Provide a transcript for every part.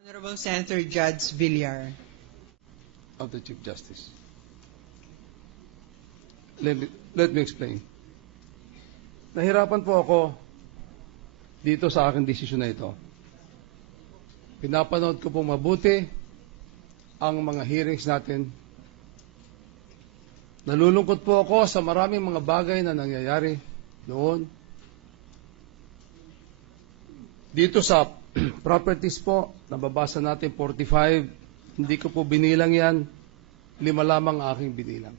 Honorable Senator Judge Villar. Of the Chief Justice. Let me explain. Nahirapan po ako dito sa aking desisyon na ito. Pinapanood ko po mabuti ang mga hearings natin. Nalulungkot po ako sa maraming mga bagay na nangyayari noon. Dito sa properties po, nababasa natin 45, hindi ko po binilang yan, 5 lamang aking binilang.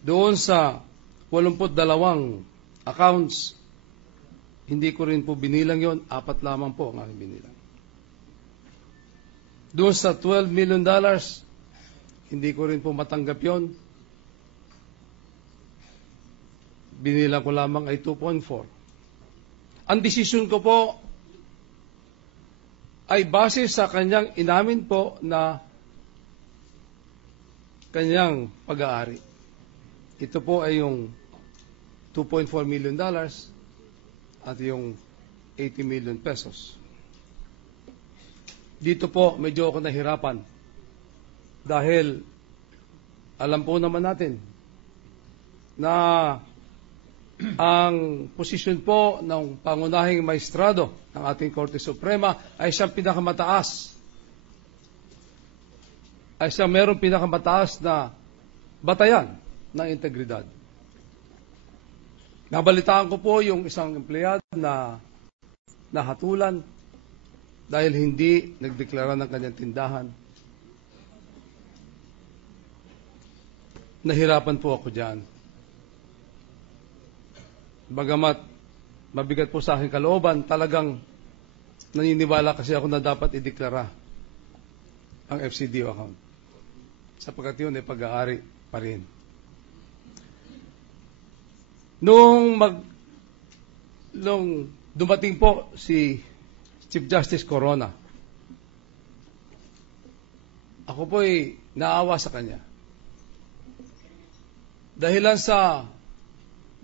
Doon sa 82 accounts, hindi ko rin po binilang yon, 4 lamang po ang aking binilang. Doon sa $12 million, hindi ko rin po matanggap yon. Binilang ko lamang ay 2.4. Ang desisyon ko po ay base sa kanyang inamin po na kanyang pag-aari. Ito po ay yung $2.4 million at yung 80 million pesos. Dito po medyo ako nahirapan dahil alam po naman natin na ang posisyon po ng pangunahing maestrado ng ating Korte Suprema ay siyang pinakamataas. Ay siyang merong pinakamataas na batayan ng integridad. Nabalitaan ko po yung isang empleyado na nahatulan dahil hindi nagdeklara ng kanyang tindahan. Nahirapan po ako dyan. Bagamat mabigat po sa aking kalooban, talagang naniniwala kasi ako na dapat ideklara ang FCDO account. Sapagkat yun ay pag-aari pa rin. Nung dumating po si Chief Justice Corona, ako po ay naawa sa kanya. Dahilan sa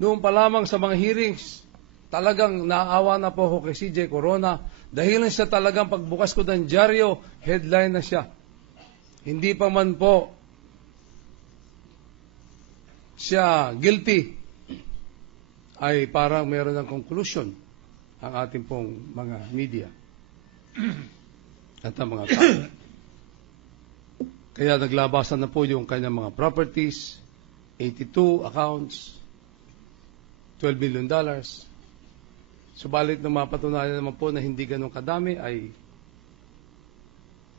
noong pa lamang sa mga hearings, talagang naawa na po ako kay CJ Corona dahil siya talagang pagbukas ko ng dyaryo, headline na siya. Hindi pa man po siya guilty, ay parang meron ng conclusion ang ating pong mga media at ang mga tao. Kaya naglabasan na po yung kanyang mga properties, 82 accounts, $12 million. Subalit nung mapatunayan naman po na hindi ganun kadami ay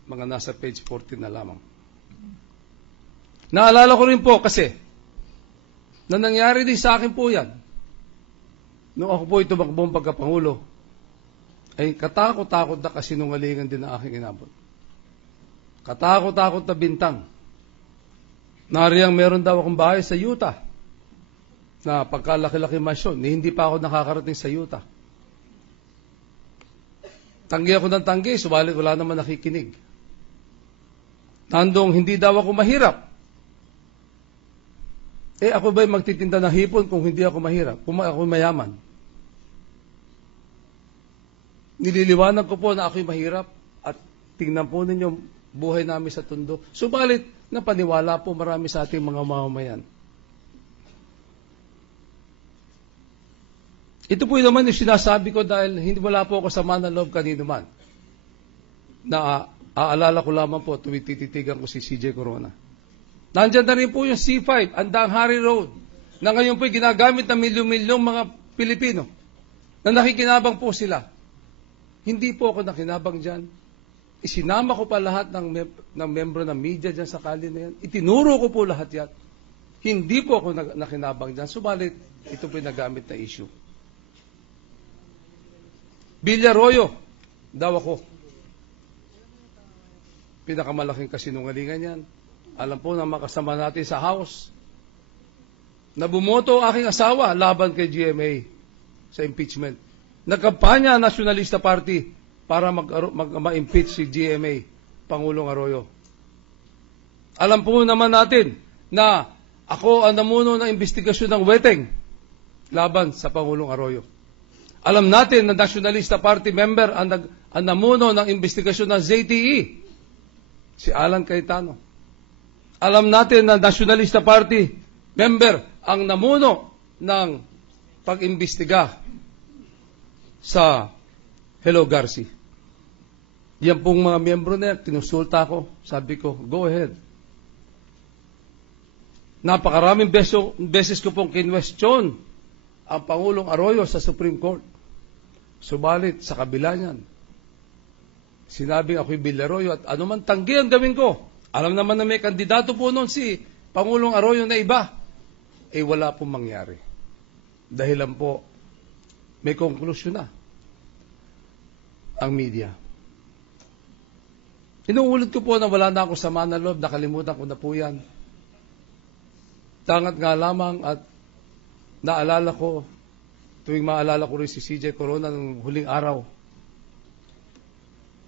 mga nasa page 14 na lamang. Naalala ko rin po kasi na nangyari din sa akin po yan. Nung ako po tumakbong pagkapangulo, ay katakot-takot na kasinungalingan din ang aking inabot. Katakot-takot na bintang. Nariyang meron daw akong bahay sa Utah na pagkalaki-laki mansyon, hindi pa ako nakakarating sa Utah. Tanggi ako ng tanggi, subalit wala naman nakikinig. Tandong hindi daw ako mahirap. Ako ba'y magtitinda ng hipon kung hindi ako mahirap? Kung ako mayaman? Nililiwanag ko po na ako'y mahirap at tingnan po ninyo buhay namin sa tundo. Subalit, napaniwala po marami sa ating mga mamamayan. Ito po naman yung sinasabi ko dahil hindi wala po ako sama ng loob kanino man. Na aalala ko lamang po, tuwitititigan ko si CJ Corona. Nandyan na rin po yung C5, Andang Hari Road, na ngayon po ginagamit ng milyon-milyong mga Pilipino, na nakikinabang po sila. Hindi po ako nakinabang dyan. Isinama ko pa lahat ng membro ng media dyan sa kali na yan. Itinuro ko po lahat yan. Hindi po ako nakinabang dyan. Subalit, ito po yung nagamit na issue. Villaroyo, daw ako. Pinakamalaking kasinungalingan yan. Alam po na makasama natin sa House na bumoto ang aking asawa laban kay GMA sa impeachment. Nagkampanya ang Nationalista Party para ma-impeach si GMA, Pangulong Arroyo. Alam po naman natin na ako ang namuno ng investigasyon ng Weteng laban sa Pangulong Arroyo. Alam natin na Nationalista Party member ang namuno ng investigasyon ng ZTE, si Alan Cayetano. Alam natin na Nationalista Party member ang namuno ng pag-imbestiga sa Hello Garci. Yan pong mga miyembro na yan, kinusulta ko, sabi ko, go ahead. Napakaraming beses ko pong kinwestiyon ang Pangulong Arroyo sa Supreme Court. Subalit, sa kabila niyan, sinabing ako'y Villaroyo at anuman tanggi ang gawin ko. Alam naman na may kandidato po noon si Pangulong Arroyo na iba. Wala pong mangyari. Dahilan po, may konklusyon na ang media. Inuulit ko po na wala na ako sama ng loob, nakalimutan ko na po yan. Tangat nga lamang at naalala ko, tuwing maalala ko rin si CJ Corona ng huling araw.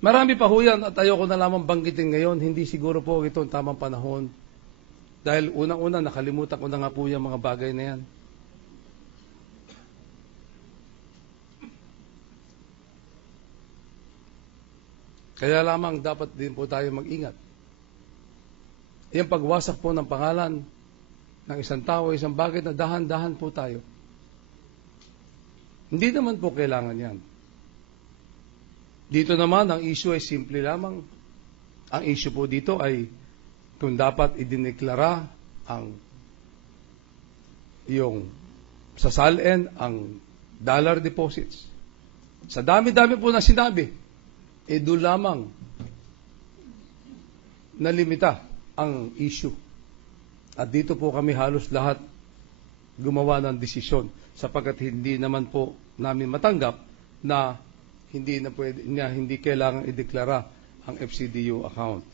Marami pa ho yan at ayoko na lamang banggitin ngayon, hindi siguro po ito ang tamang panahon. Dahil unang-una nakalimutan ko na nga po yung mga bagay na yan. Kaya lamang dapat din po tayo mag-ingat. Yung pagwasak po ng pangalan ng isang tao, isang bagay na dahan-dahan po tayo. Hindi naman po kailangan yan. Dito naman, ang issue ay simple lamang. Ang issue po dito ay kung dapat idineklara ang yung sasalin ang dollar deposits. Sa dami-dami po na sinabi, doon lamang nalimita ang issue. At dito po kami halos lahat gumawa ng desisyon sapagkat hindi naman po namin matanggap na hindi kailangan ideklara ang FCDU account.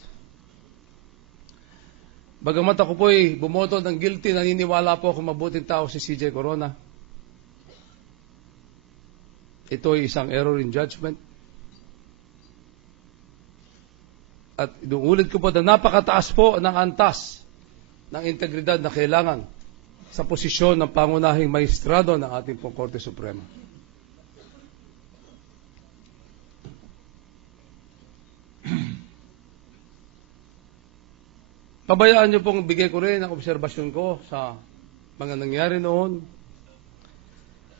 Bagamat ako po'y bumoto ng guilty, naniniwala po ako mabuting tao si CJ Corona. Ito ay isang error in judgment. At inuulit ko po na napakataas po ng antas ng integridad na kailangan sa posisyon ng pangunahing maestrado ng ating pong Korte Suprema. Pabayaan niyo pong bigay ko rin ang obserbasyon ko sa mga nangyari noon.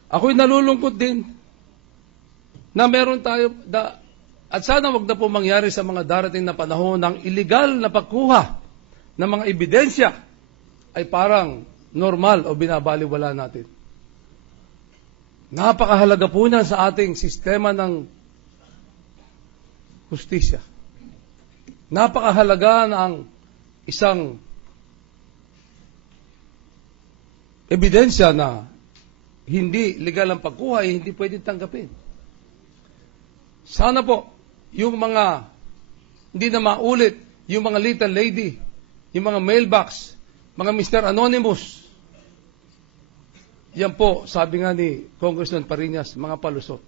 Ako'y nalulungkot din na meron tayo, at sana wag na po mangyari sa mga darating na panahon ng illegal na pagkuha ng mga ebidensya ay parang normal o binabaliwala natin. Napakahalaga po niyan sa ating sistema ng hustisya. Napakahalaga ng isang ebidensya na hindi legal ang pagkuha ay hindi pwedeng tanggapin. Sana po, yung mga hindi na maulit, yung mga little lady, yung mga mailbox, mga Mr. Anonymous, yan po, sabi nga ni Congressman Pariñas, mga palusot.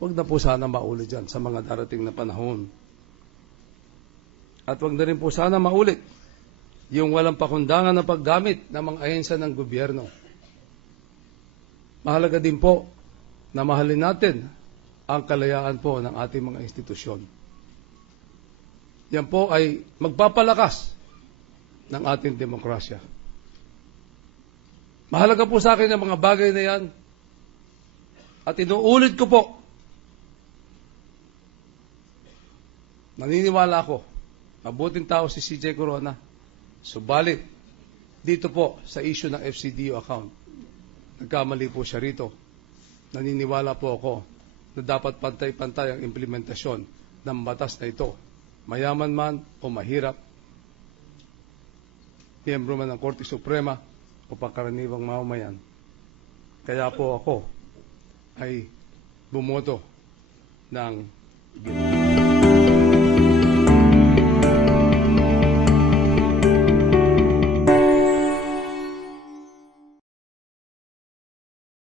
Huwag na po sana maulit dyan sa mga darating na panahon. At huwag na rin po sana maulit yung walang pakundangan na paggamit ng mga ahensya ng gobyerno. Mahalaga din po na mahalin natin ang kalayaan po ng ating mga institusyon. Yan po ay magpapalakas ng ating demokrasya. Mahalaga po sa akin ang mga bagay na yan. At inuulit ko po, naniniwala ako, mabuting tao si CJ Corona. Subalit, dito po sa issue ng FCDU account, nagkamali po siya rito. Naniniwala po ako na dapat pantay-pantay ang implementasyon ng batas na ito. Mayaman man o mahirap, miyembro man ng Korte Suprema o pangkaraniwang mamamayan. Kaya po ako ay bumoto ng